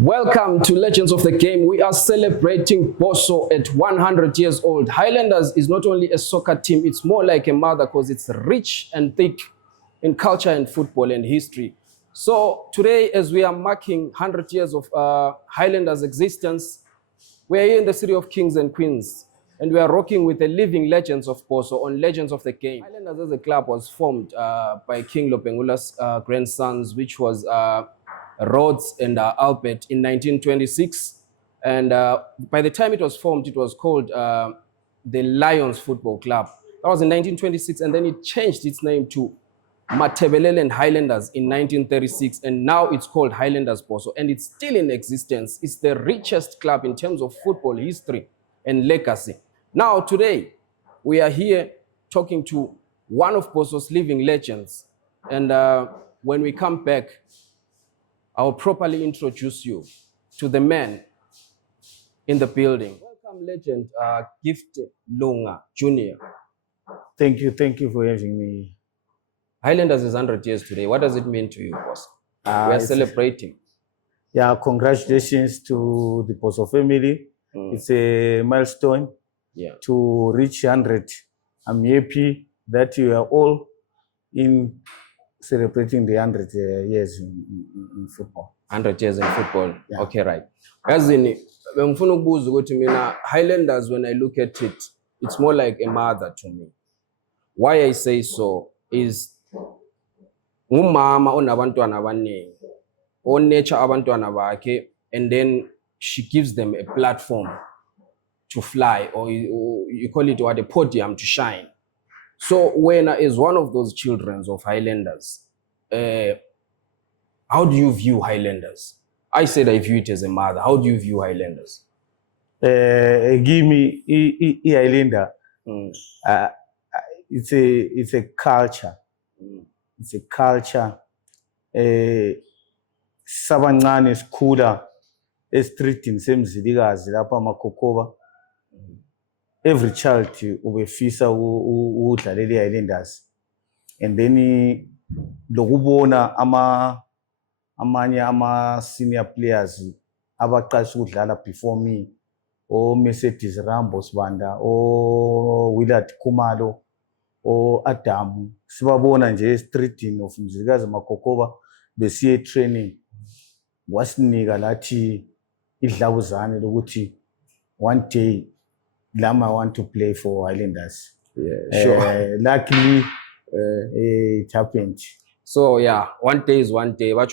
Welcome to Legends of the Game. We are celebrating Bosso at 100 years old. Highlanders is not only a soccer team, it's more like a mother because it's rich and thick in culture and football and history. So today, as we are marking 100 years of Highlanders' existence, we are here in the city of Kings and Queens, and we are rocking with the living legends of Bosso on Legends of the Game. Highlanders as a club was formed by King Lopengula's grandsons, which was Rhodes and Albert in 1926. And by the time it was formed, it was called the Lions Football Club. That was in 1926, and then it changed its name to Matabeleland Highlanders in 1936, and now it's called Highlanders Bosso, and it's still in existence. It's the richest club in terms of football history and legacy. Now, today, we are here talking to one of Bosso's living legends, and when we come back, I'll properly introduce you to the man in the building. Welcome, legend Gift Lunga Jr. Thank you for having me. Highlanders is 100 years today. What does it mean to you, boss? We are celebrating. Yeah, congratulations to the Bosso family. It's a milestone to reach 100. I'm happy that you are all in celebrating the 100 years in football. 100 years in football. Yeah. Okay, right. As in, Highlanders, when I look at it, it's more like a mother to me. Why I say so is ngumama onabantwana abaningi, onature abantwana bakhe, and then she gives them a platform to fly, or you call it what, a podium to shine. So when as one of those children of Highlanders, how do you view Highlanders? I said I view it as a mother. How do you view Highlanders? Give me Highlander. It's a culture. It's a culture. Sabancane sikhula estreetini semzilikazi lapha amakhokhoba. Every child ubefisa udlalela iHighlanders, and then lokubona amanye ama-senior players abaqasha ukudlala before me, Mercedes Rambo Sibanda, Willard Khumalo, Adam, sibabona nje estreetini of Mzilikazi Makokoba besiye training, wasinika lathi idlabuzane lokuthi one day Lama want to play for Highlanders. Yeah, sure. Luckily, it happened. So yeah, one day is one day. But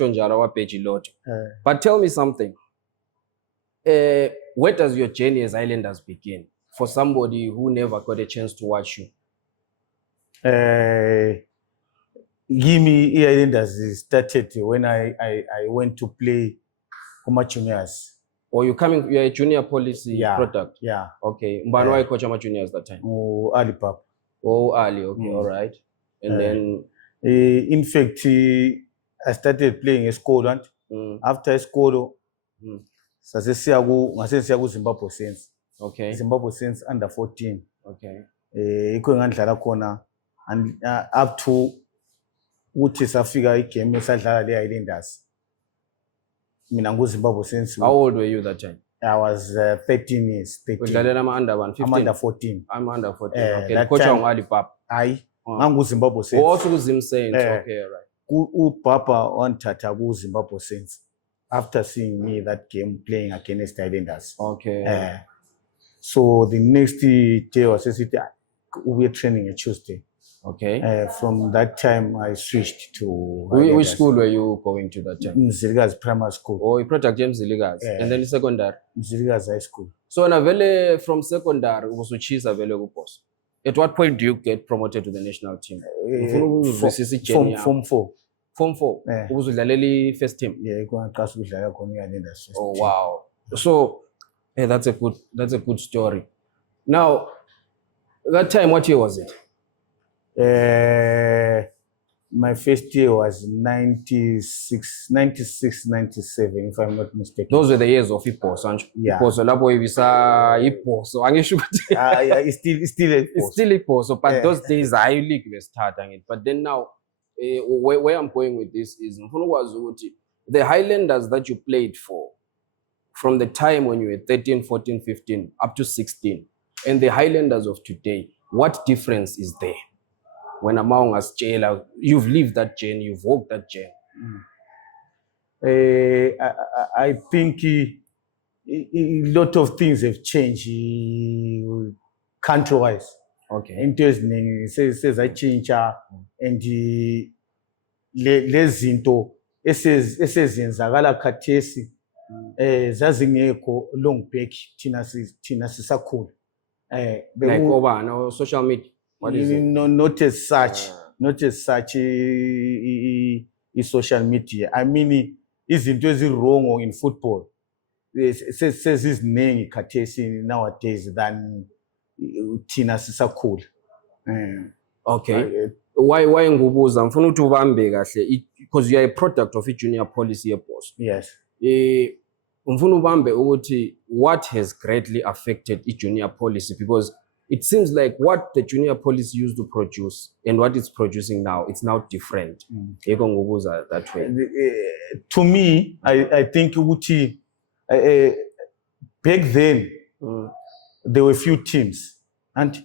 tell me something. Where does your journey as Highlanders begin? For somebody who never got a chance to watch you. Gimme Highlanders started when I went to play Kuma Juniors. Or you're a junior policy product? Yeah. Okay. Mbano why coach Ama Juniors that time? Ali Pap. Oh, Ali. Okay, all right. And then? In fact, I started playing a Scotland. After Scotland, ngase Zimbabwe Saints. Okay. Zimbabwe Saints under 14. Okay. Iko ngandlala khona and up to uthi safika igame esadlala le Highlanders. How old were you that time? I was 13 years. 13. I'm under 15. I'm under 14. I'm under 14. Okay. The coach on Ali Pap. Aye. Zimbabwe Saints. Also Zim Saints. Okay, right. Papa wanthatha ku Zimbabwe Saints after seeing me that game playing against Highlanders. Okay. So the next day was we were training on Tuesday. Okay. From that time, I switched to. Which school were you going to that time? Mzilikazi Primary School. Oh, you product James Mzilikazi. And then secondary? Mzilikazi High School. So, from secondary, at what point do you get promoted to the national team? Form 4. Form 4? First team? Yeah, oh, wow. So, that's a good story. Now, that time, what year was it? My first year was 96, 97, if I'm not mistaken. Those were the years of Hippo, Sancho. Yeah. Hippo, so labo ibisa Hippo. So yeah, it's still Hippo. So, but those days, I league was starting it. But then now, where I'm going with this is, the Highlanders that you played for, from the time when you were 13, 14, 15, up to 16, and the Highlanders of today, what difference is there? When among us, Jailer, you've lived that journey, you've walked that journey. I think a lot of things have changed country-wise. Okay. Into eziningi sezatshintsha and lezi zinto esezenzakala khathesi zazingekho long back thina sisakhula. Like over social media. What is it? No, not as such. Not as such social media. I mean, izinto ezirong in football seziziningi khathesi nowadays than thina sisakhula. Okay. Why ngubuza mfuna ukuthi ubambe kahle because you are a product of junior policy boss. Yes. Mfuna ubambe ukuthi what has greatly affected junior policy, because it seems like what the junior policy used to produce and what it's producing now, it's now different. Yeko ngubuza that way. To me, I think ukuthi back then there were few teams and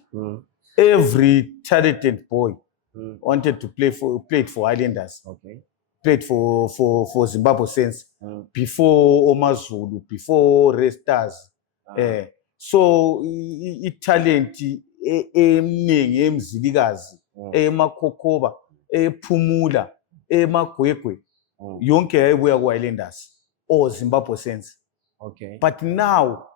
every talented boy wanted to played for Highlanders. Okay. Played for Zimbabwe Saints before Omazulu, before Red Stars. So talent eminingi emzilikazi emakhokoba ephumula emagwegwe yonke yayibuya ku Highlanders or Zimbabwe Saints. Okay. But now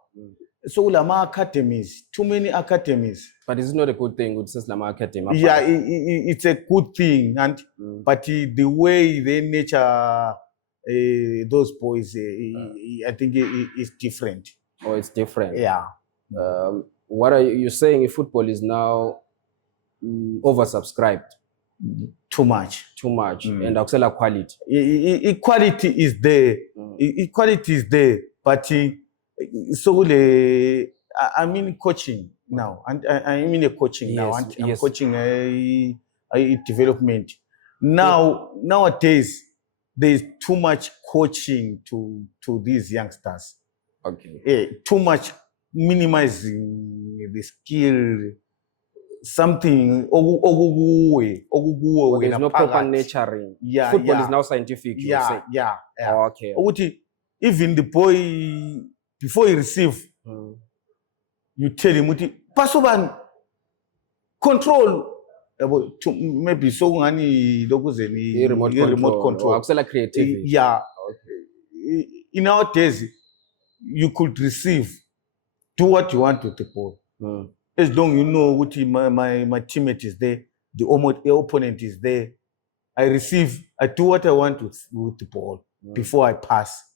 so lama academies, too many academies. But it's not a good thing with lama academy. Yeah, it's a good thing, and but the way they nature those boys, I think is different. Oh, it's different. Yeah. What are you saying? Football is now oversubscribed. Too much. And Auxella quality. Equality is there. Equality is there, but so I mean coaching now, and I mean a coaching now, and I'm coaching a development. Nowadays, there is too much coaching to these youngsters. Okay. Too much minimizing the skill. Something there's no proper nurturing. Yeah, football is now scientific. Yeah. Oh, okay. Even the boy before he receive, you tell him, Pasoban, control. Maybe so many remote control. Creativity. Yeah. Okay. In our days, you could receive, do what you want with the ball. As long you know what my teammate is there, the opponent is there. I receive, I do what I want with the ball before I pass.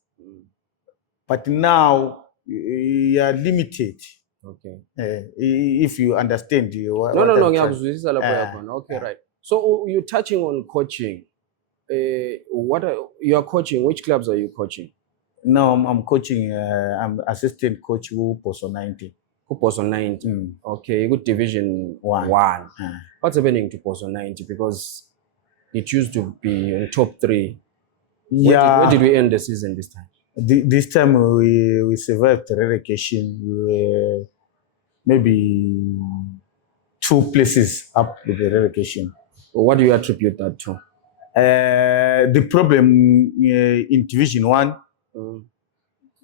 But now you are limited. Okay. If you understand you. Okay, right. So you're touching on coaching. You are coaching? Which clubs are you coaching? No, I'm coaching. I'm assistant coach who Poso 90. Poso 90. Okay, good Division 1. What's happening to Poso 90? Because it used to be in top 3. Where did we end the season this time? This time we survived the relegation. We were maybe 2 places up with the relegation. What do you attribute that to? The problem in Division 1,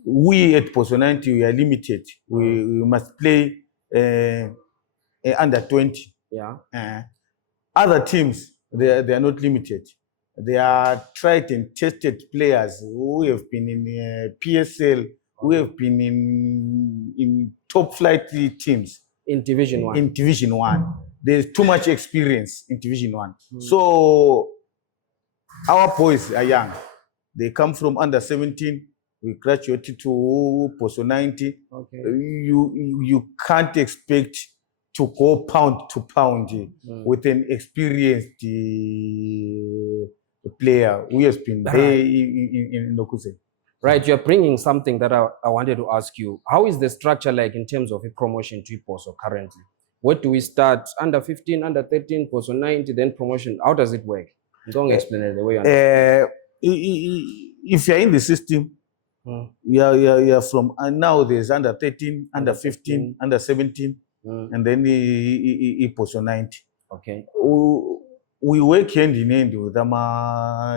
we at Poso 90 we are limited. We must play under 20. Yeah. Other teams they are not limited. They are tried and tested players who have been in PSL, who have been in top flight teams. In Division 1. In Division 1. There's too much experience in Division 1. So our boys are young. They come from under 17. We graduated to Poso 90. Okay. You can't expect to go pound to pound with an experienced player who has been there in Nokuse. Right, you're bringing something that I wanted to ask you. How is the structure like in terms of a promotion to Poso currently? What do we start? Under 15, under 13, Poso 90, then promotion. How does it work? Don't explain it the way you understand. If you're in the system, Yeah, from now there's under 13, under 15, under 17, and then Poso 90. Okay. We work hand in hand with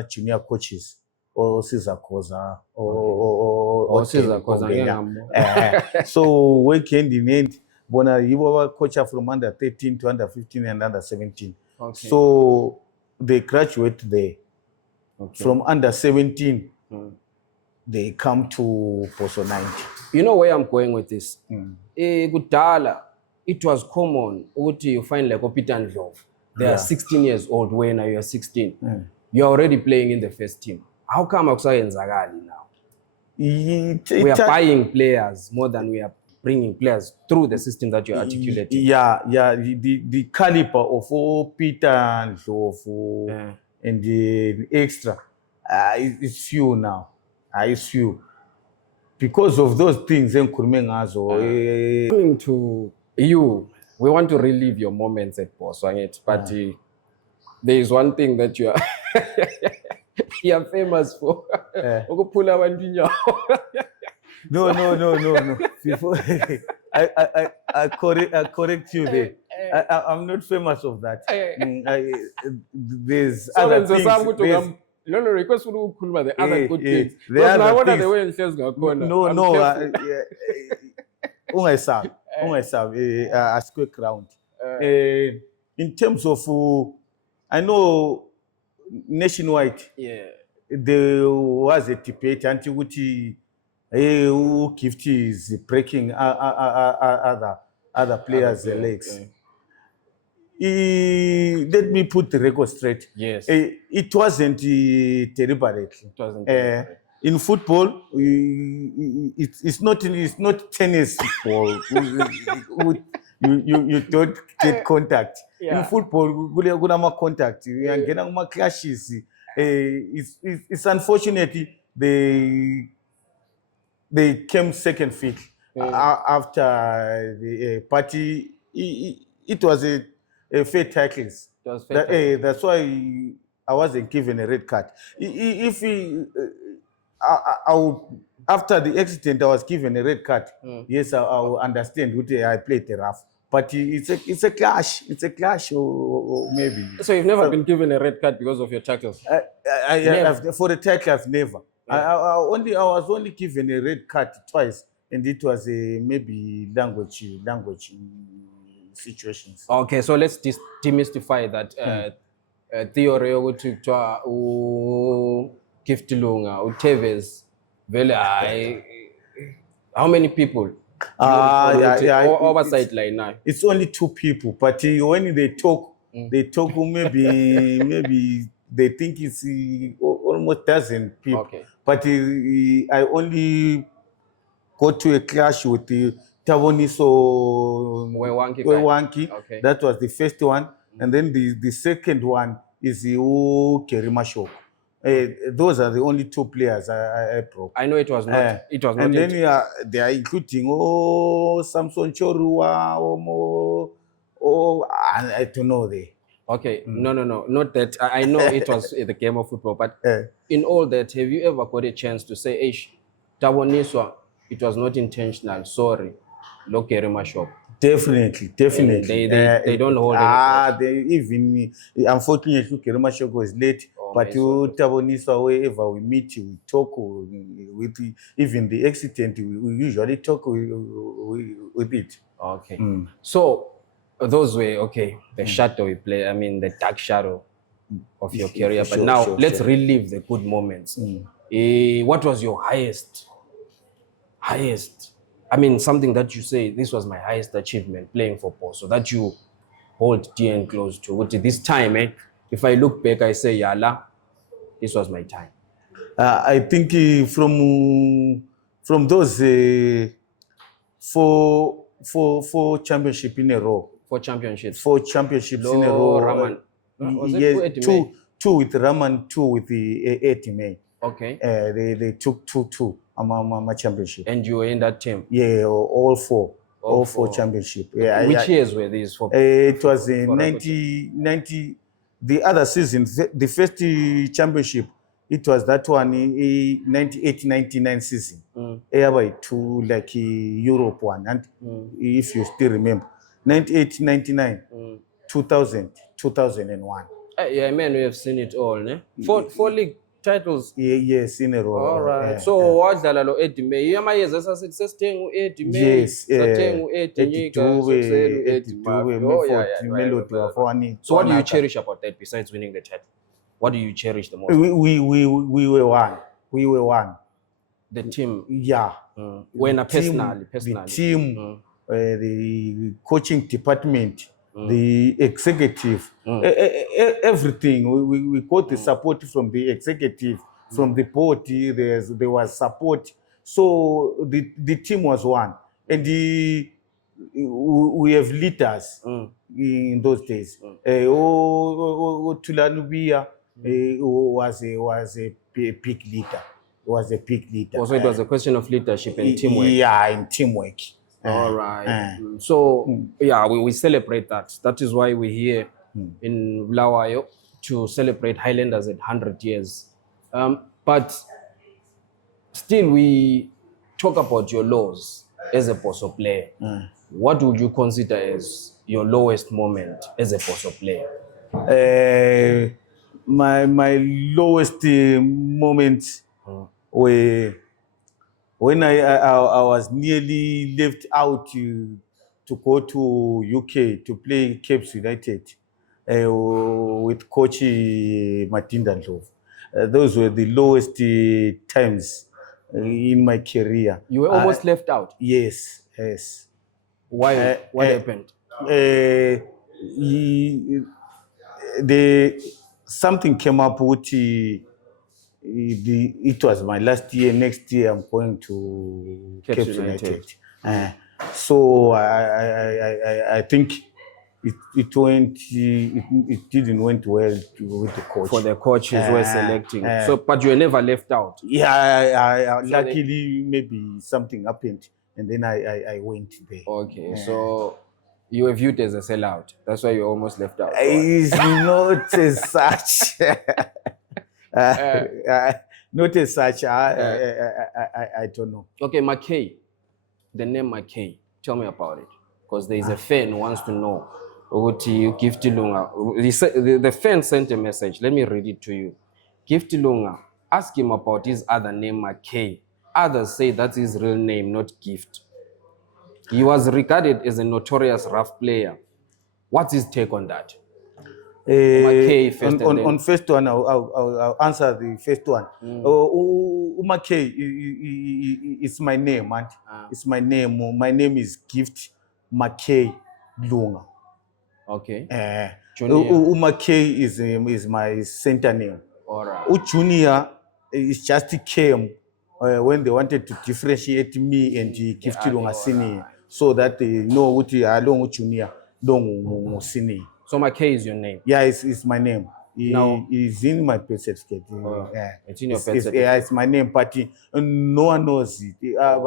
junior coaches, or Cesar Koza, or Cesar Koza. So work hand in hand. Bona you were coach from under 13 to under 15 and under 17. Okay. So they graduate there. Okay. From under 17, they come to Poso 90. You know where I'm going with this? Kudala, it was common you find like Peter and Love. They are 16 years old when you are 16. You're already playing in the first team. How come Oksai Zagali now? We are buying players more than we are bringing players through the system that you're articulating. Yeah. The caliber of Peter and Love and the extra is few now. It's few. Because of those things, coming to you, we want to relive your moments at Poso, but there is one thing that you are you are famous for. No. Before I correct you there. I'm not famous of that. There's other things. No, request for the other good things. As quick round. In terms of, I know nationwide, there was a debate until who Gifty is breaking other players' legs. Let me put the record straight. Yes. It wasn't deliberate. It wasn't in football, it's not tennis ball. you don't get contact. In football, you contact. You get clashes. It's unfortunate they came second field after the party. It was a fair tackles. That's why I wasn't given a red card. If after the accident, I was given a red card. Yes, I will understand what I played the rough. But it's a clash. It's a clash, or maybe. So you've never been given a red card because of your tackles? For the tackle, I've never. I was only given a red card twice, and it was maybe language situations. Okay, so let's demystify that theory ukuthi Gift Lunga, Tevez, how many people? Oversight line now. It's only 2 people, but when they talk maybe they think it's almost dozen people. Okay. But I only got to a clash with the Tavoniso Wewanki. Okay. That was the first one. And then the second one is the Kerimashok. Those are the only 2 players I broke. I know it was not. It was not. And then they are including Samson Chorua, I don't know there. Okay, no, not that. I know it was the game of football, but in all that, have you ever got a chance to say, Tawoniswa, it was not intentional, sorry, look at my shop? Definitely. They don't hold even unfortunately, Kerumashoko was late, but Tawoniswa, wherever we meet, we talk with even the accident, we usually talk with it. Okay. So, those were, the shadow we play, the dark shadow of your career. But now, let's relive the good moments. What was your highest? Something that you say, this was my highest achievement playing for Poso, that you hold dear and close to. This time, if I look back, I say, Yala, this was my time. I think from those 4 championships in a row. 4 championships. 4 championships in a row. Raman. Yes, 2 with Raman, 2 with the Etime. Okay. They took 2 my championship. And you were in that team? Yeah, all 4. All 4 championships. Yeah, Which years were these for? It was in 90. The other season, the first championship, it was that one 98-99 season. By two like Europe one, and if you still remember, 98-99, 2000, 2001. Yeah, man, we have seen it all, ne? Four league titles. Yes, in a row. All right. So wadlala lo Eddie May. Yamayeza sasithenga uEddie May. Yes, sathenga uEddie Nyika, sokusela uEddie Murphy. Oh, yeah, Melody wafani. So what do you cherish about that besides winning the title? What do you cherish the most? We were one. We were one. The team. Yeah. When personally. The team, the coaching department, the executive, everything. We got the support from the executive, from the board. There was support. So the team was one, and we have leaders in those days. Tulanubia was a big leader. Was a big leader. Also, it was a question of leadership and teamwork. Yeah, and teamwork. All right. So, yeah, we celebrate that. That is why we're here in Bulawayo to celebrate Highlanders at 100 years. But still, we talk about your lows as a Bosso player. What would you consider as your lowest moment as a Bosso player? My lowest moment were when I was nearly left out to go to UK to play Cape United with coach Matinda Ndlovu. Those were the lowest times in my career. You were almost left out? Yes. Why? What happened? Something came up with it was my last year. Next year, I'm going to Cape United. So I think it didn't went well with the coach. For the coaches who were selecting. But you were never left out. Yeah, luckily maybe something happened, and then I went there. Okay, so you were viewed as a sellout. That's why you almost left out. It's not as such. Not as such. I don't know. Okay, McKay. The name McKay. Tell me about it. Because there is a fan who wants to know. Gifty Lunga. The fan sent a message. Let me read it to you. Gifty Lunga. Ask him about his other name, McKay. Others say that's his real name, not Gift. He was regarded as a notorious rough player. What's his take on that? McKay first on first one, I'll answer the first one. McKay is my name, man. It's my name. My name is Gift McKay Lunga. Okay. McKay is my center name. All right. Junior is just came when they wanted to differentiate me and Gift Lunga Senior, so that they know what along Junior don't senior. So McKay is your name? Yeah, it's my name. It's in my birth certificate. It's in your birth certificate? Yeah, it's my name, but no one knows it. All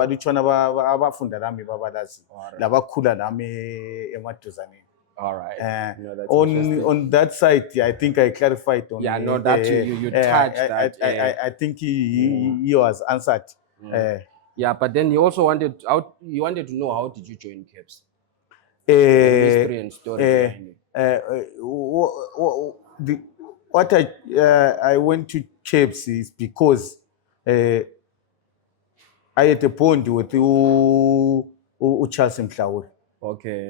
right. On that side, I think I clarified. You touched that. I think he was answered. Yeah, but then he also wanted to know, how did you join Caps? History and story. What I went to Caps is because I had a bond with Charles Mhlauri. Okay.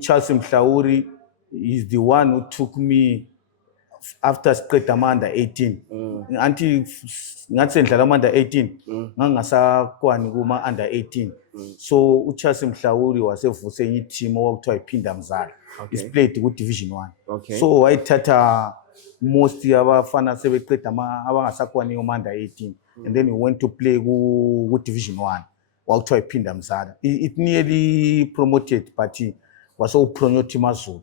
Charles Mhlauri is the one who took me after Skretama under 18. Until Ngatsen under 18, Nangasakwani Guma under 18. So Charles Mhlauri was a Fusenyi team work to a Pindamzal. He's played with Division 1. Okay. So I tata most of our fans say Skretama under 18. And then he went to play with Division 1. Work to a Pindamzal. It nearly promoted, but he was all promoted Mazud.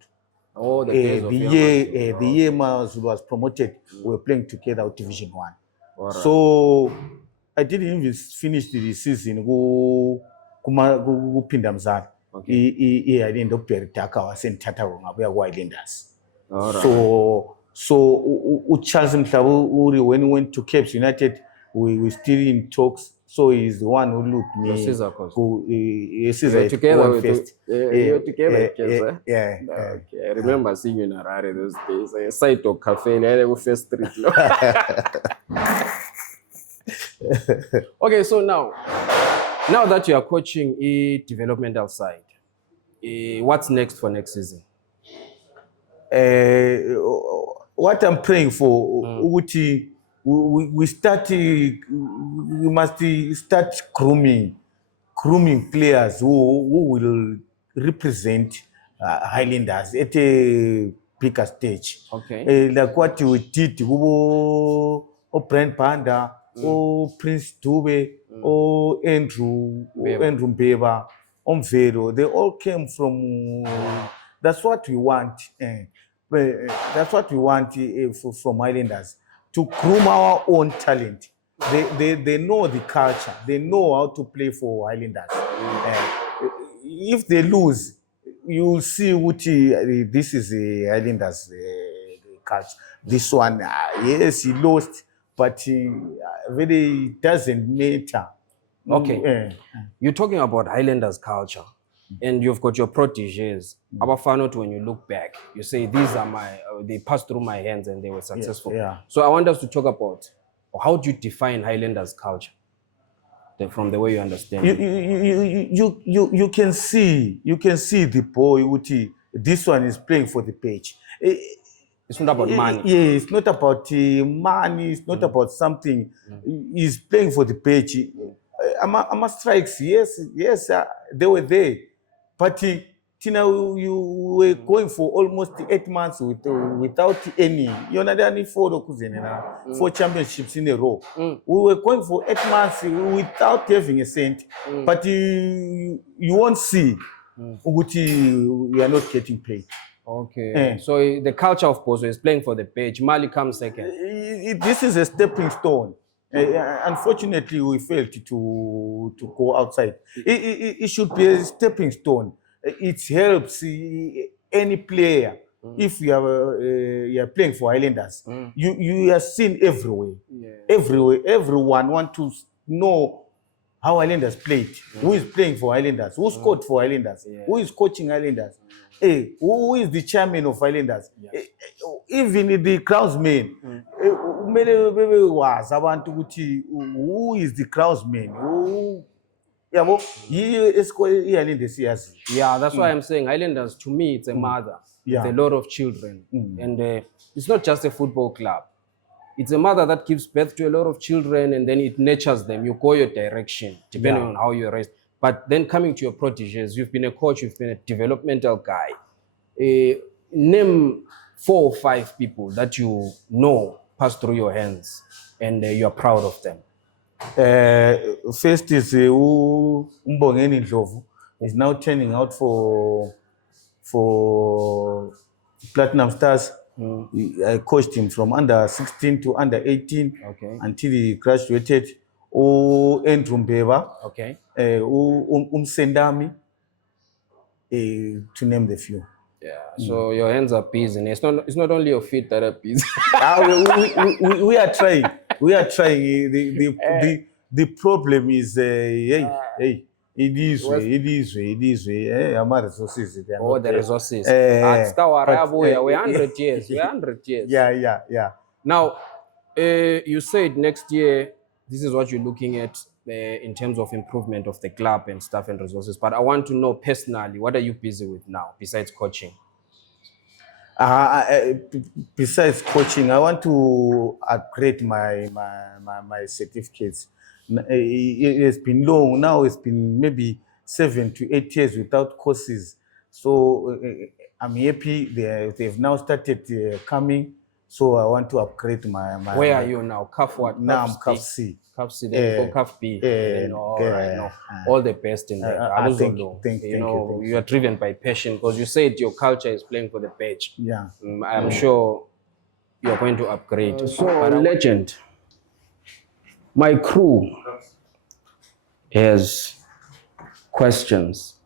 Oh, the year Mazud was promoted, we were playing together with Division 1. Right. So I didn't even finish the season. Pindamzal. I ended up Peritaka was in Tataronga, we are Wildlanders. So So Charles Mtabu, when he went to Cape United, we still in talks. So he's the one who looked me. Caesar, of course. Caesar together with you're together, Caesar. Yeah. Okay. I remember seeing you in Harare those days. A site of cafe in First Street. Okay, so now that you are coaching a developmental side, what's next for next season? What I'm praying for, we must start grooming players who will represent Highlanders at a bigger stage. Okay. Like what we did, Brent Panda, Prince Dube, Andrew Mbeba, Omvero, they all came from. That's what we want. That's what we want from Highlanders, to groom our own talent. They know the culture. They know how to play for Highlanders. If they lose, you will see what this is a Highlanders culture. This one, yes, he lost, but really doesn't matter. Okay. You're talking about Highlanders culture, and you've got your proteges. Abafanot, when you look back, you say these are they passed through my hands and they were successful. Yeah. So I want us to talk about how do you define Highlanders culture from the way you understand it. You can see the boy Uti. This one is playing for the page. It's not about money. Yeah, it's not about money. It's not about something. He's playing for the page. Ama strikes, yes, they were there, but Tina, you were going for almost 8 months without any. You know, 4 championships in a row. We were going for 8 months without having a cent, but you won't see we are not getting paid. Okay. So the culture of Boso is playing for the page. Mali comes second. This is a stepping stone. Unfortunately, we failed to go outside. It should be a stepping stone. It helps any player. If you are playing for Highlanders, you are seen everywhere. Everywhere, everyone want to know how Highlanders played. Who is playing for Highlanders? Who scored for Highlanders? Who is coaching Highlanders? Who is the chairman of Highlanders? Even the crowdsmen. Who is the crowdsman? Yeah, that's why I'm saying Highlanders, to me, it's a mother with a lot of children. And it's not just a football club. It's a mother that gives birth to a lot of children, and then it nurtures them. You go your direction, depending on how you're raised. But then coming to your proteges, you've been a coach, you've been a developmental guy. Name 4 or 5 people that you know pass through your hands and you're proud of them. First is Mbongeni Ndlovu. Is now turning out for Platinum Stars. I coached him from under 16 to under 18 until he graduated. Andrew Mbeba, Sendami, to name the few. Yeah, so your hands are busy. It's not only your feet that are busy. We are trying. We are trying. The problem is, it is way. Resources. The resources. We're 100 years. We're 100 years. Yeah. Now, you said next year, this is what you're looking at in terms of improvement of the club and staff and resources. But I want to know personally, what are you busy with now besides coaching? Besides coaching, I want to upgrade my certificates. It has been long now. It's been maybe 7 to 8 years without courses. So I'm happy they've now started coming. So I want to upgrade my. Where are you now? CAF what? Now I'm CAF C. CAF C, then go CAF B. All the best in that. Thank you. You are driven by passion because you said your culture is playing for the page. Yeah. I'm sure you're going to upgrade. Legend, my crew has questions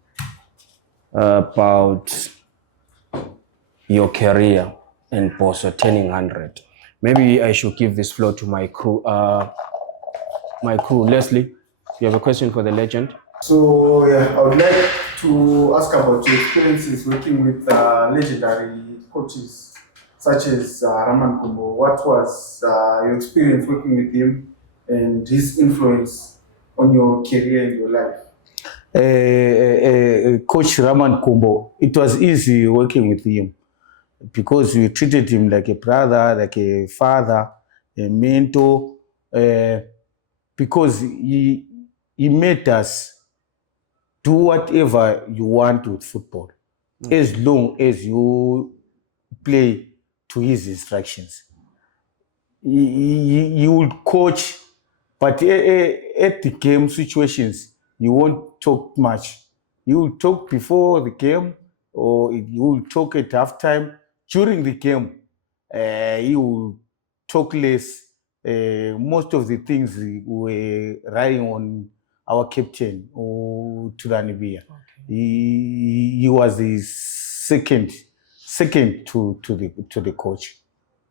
about your career. and Poso turning 100. Maybe I should give this floor to my crew. Leslie, you have a question for the legend? So yeah, I would like to ask about your experiences working with legendary coaches such as Raman Kumbo. What was your experience working with him and his influence on your career and your life? Coach Raman Kumbo, it was easy working with him because we treated him like a brother, like a father, a mentor, because he made us do whatever you want with football, as long as you play to his instructions. He would coach, but at the game situations, you won't talk much. You will talk before the game, or you will talk at halftime. During the game, you will talk less. Most of the things were riding on our captain, Turanibia. He was the second to the coach.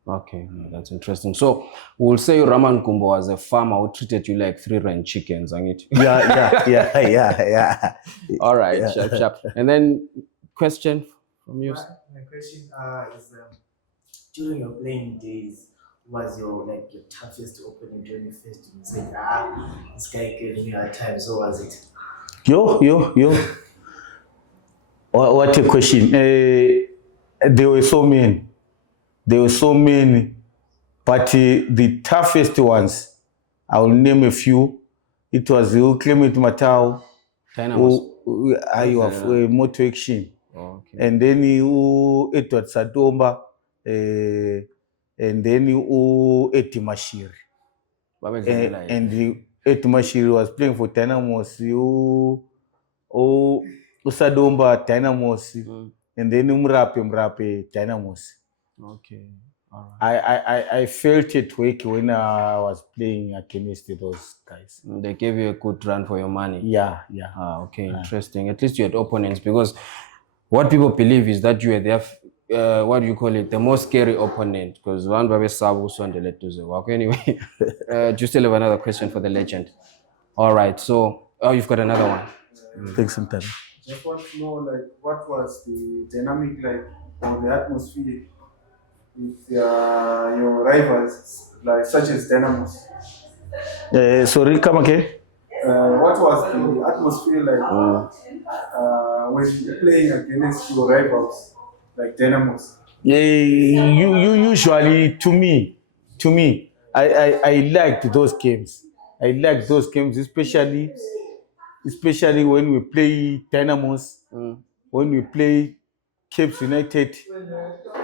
Okay, that's interesting. So we'll say Raman Kumbo was a farmer who treated you like 3 rand chickens, ain't it? Yeah. All right, Yeah. sharp. And then question from you. My question is during your playing days, what was your toughest opponent when you faced him? You said, this guy gave me a time. So was it? Yo. What a question. There were so many, but the toughest ones, I will name a few. It was Clement Matau, Moto Action, and then Edward Sadomba, and then Etimashiri. And Etimashiri was playing for Dynamos. Sadomba Dynamos, and then Mrape Dynamos. Okay. All right. I felt it weak when I was playing against those guys. They gave you a good run for your money. Yeah. Okay, interesting. At least you had opponents, because what people believe is that you were their, what do you call it, the most scary opponent, because one baby Sabu Sondele to the work. Anyway, do you still have another question for the legend? All right, so you've got another one. Thanks, Santana. Just want to know, what was the dynamic or the atmosphere with your rivals, such as Dynamos? Sorry, come again. What was the atmosphere when you're playing against your rivals, like Dynamos? You usually, to me, I liked those games. I liked those games, especially when we play Dynamos, when we play Cape United,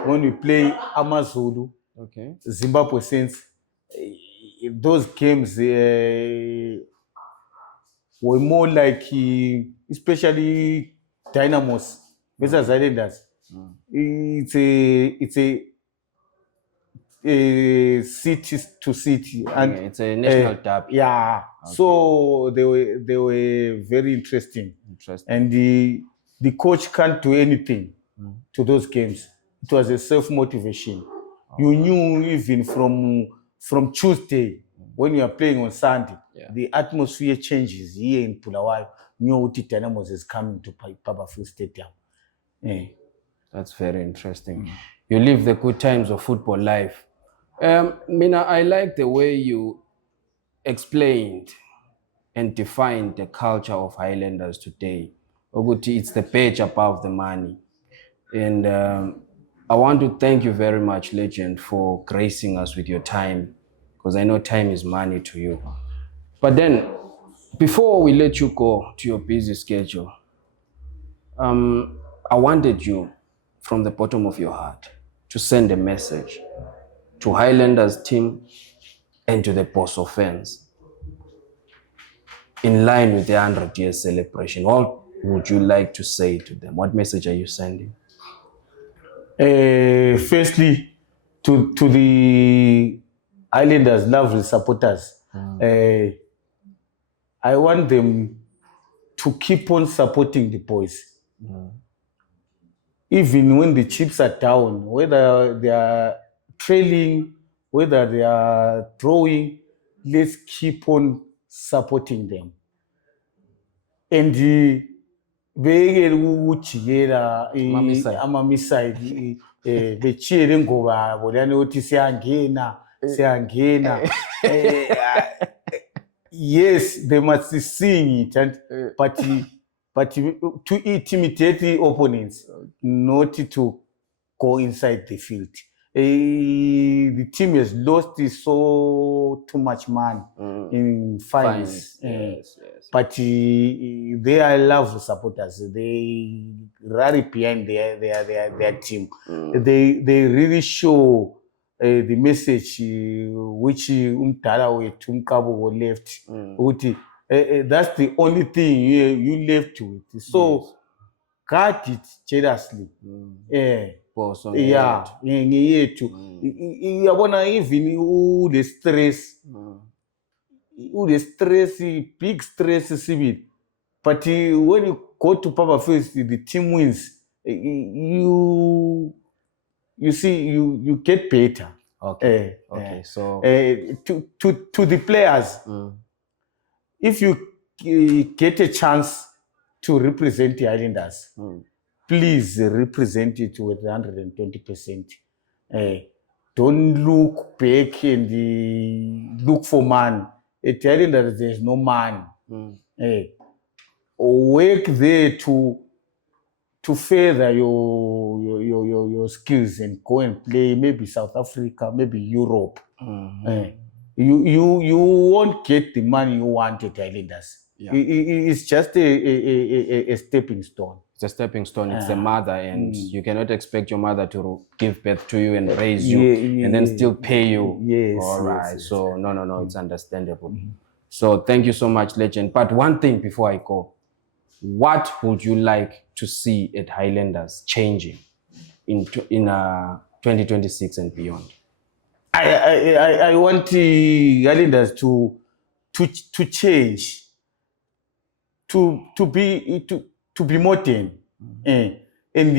when we play Amazulu, Zimbabwe Saints. Those games were more like, especially Dynamos versus Islanders. It's a city to city, and it's a national derby. Yeah. Okay. So they were very interesting. And the coach can't do anything to those games. It was a self-motivation. You knew even from Tuesday, when you are playing on Sunday, the atmosphere changes here in Bulawayo. New Dynamos is coming to Pabafu Stadium. That's very interesting. You live the good times of football life. Mina, I like the way you explained and defined the culture of Highlanders today. Oguti, it's the page above the money. And I want to thank you very much, Legend, for gracing us with your time, because I know time is money to you. But then, before we let you go to your busy schedule, I wanted you, from the bottom of your heart, to send a message to Highlanders team and to the Poso fans in line with the 100 years celebration. What would you like to say to them? What message are you sending? Firstly, to the Islanders lovely supporters, I want them to keep on supporting the boys. even when the chips are down, whether they are trailing, whether they are drawing, let's keep on supporting them. And bekele ukujikela ama-missile bechiyele ngoba yabo lana ukuthi siyangena. Yes, they must sing it, but to intimidate the opponents, not to go inside the field. The team has lost so too much money in fines. Yes. But they are loved supporters. They rally behind their team. They really show the message which umdala wethu uMkabuko left. That's the only thing you left with. So guard it jealously. Yeah, ngiyethu. Uyabona even the stress. The stress, big stress sibili. But when you go to Papa First, the team wins. You see, you get better. Okay. So to the players, if you get a chance to represent the Islanders, please represent it with 120%. Don't look back and look for man. At the Islanders, there's no man. Work there to further your skills and go and play maybe South Africa, maybe Europe. You won't get the money you want at the Islanders. Yeah. It's just a stepping stone. It's a stepping stone. It's a mother, and you cannot expect your mother to give birth to you and raise you and then still pay you. Yes. All right. Yes, so no, it's understandable. So thank you so much, Legend. But one thing before I go, what would you like to see at Highlanders changing in 2026 and beyond? I want the Highlanders to change, to be modern, and have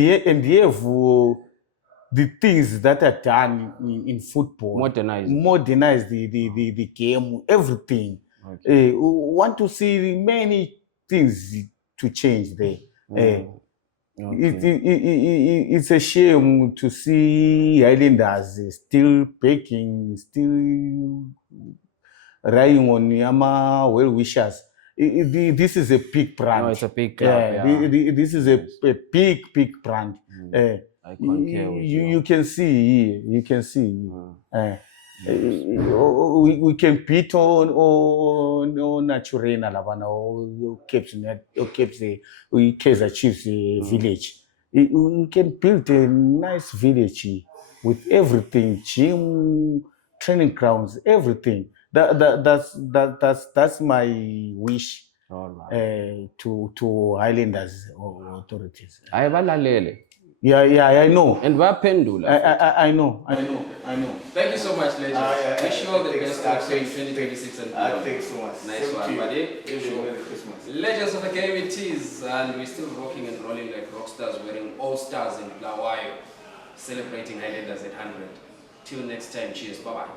the things that are done in football. Modernize the game, everything. Okay. Want to see many things to change there. Okay. It's a shame to see Highlanders still baking, still relying on Yama well-wishers. This is a big brand. No, it's a big club. This is a big brand. I concur with you. You can see. We can beat on Naturena Lavana or Kaizer Chiefs village. We can build a nice village with everything, gym, training grounds, everything. That's my wish. To Highlanders authorities. Yeah, I know. And Wapendula. I know. Thank you so much, Legend. Wish you all the best for 2026 and beyond. Thanks so much. Nice one, buddy. Legends of the game it is, and we're still rocking and rolling like rock stars, wearing all stars in Blawayo, celebrating Highlanders at 100. Till next time, cheers. Bye-bye.